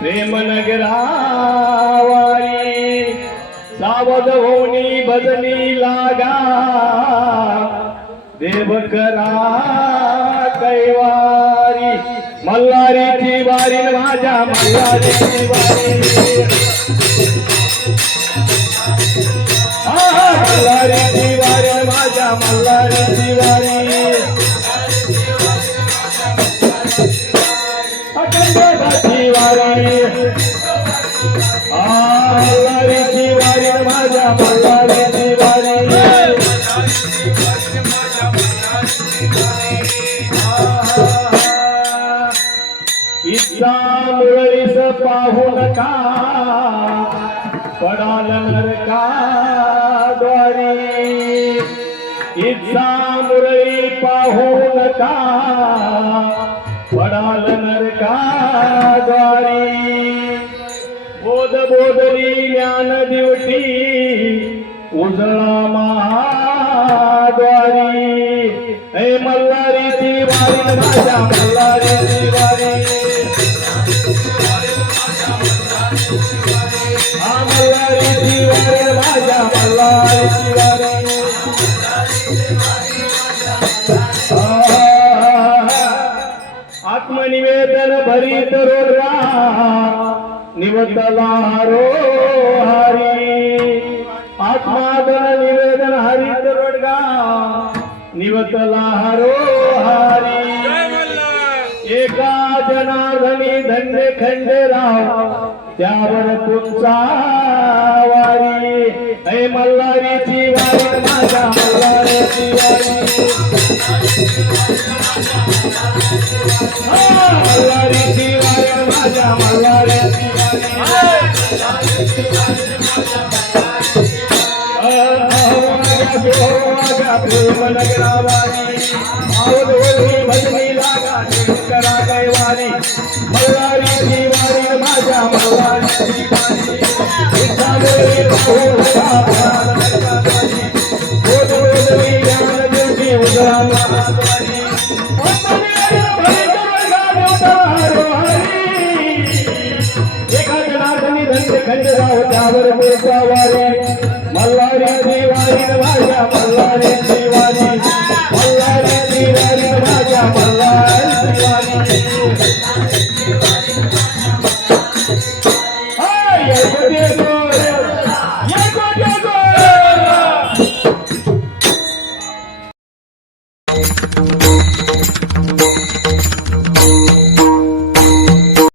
प्रेम नगरावारी सावध होणी भजनी लागा देव करा कैवारी मल्हारीची वारी माझ्या मल्हारीची वारी मल्हारीची वारी माझ्या मल्हारीची वारी अखंडोबाची वारी मल्हारीची वारी माझ्या मल्हारीची वारी इच्छा मुरळीस पाहू नका पडाल नरका द्वारी इच्छा मुरळी पाहू नका पडाल नरका द्वारी बोध बोधली ज्ञान दिवटी उजळा महाद्वारी हे मल्हारीची वारी माझ्या मल्हारीची वारी मल्हारीची वारी माझ्या मल्हारीची वारी आत्मनिवेदन भरीत रोडगा निवतला हरो हरी आत्मादन निवेदन हरित रोडगा निवतला हरो हरी एका जनार्दनी धन्य खंडेराव त्यावर तुमचा वारी हे मल्हारीची वारी माझ्या मल्हारीची वारी मल्हारीची वारी माझ्या मल्हारीची प्रेम नगरावारी भजनी लागा करा कैवारी मल्हारीची वारी माझ्या मल्हारीची वारी एका जनार्दनी धन्य खंडराव त्यावर वारी मल्हारीची वारी माझ्या मल्हारीची वारी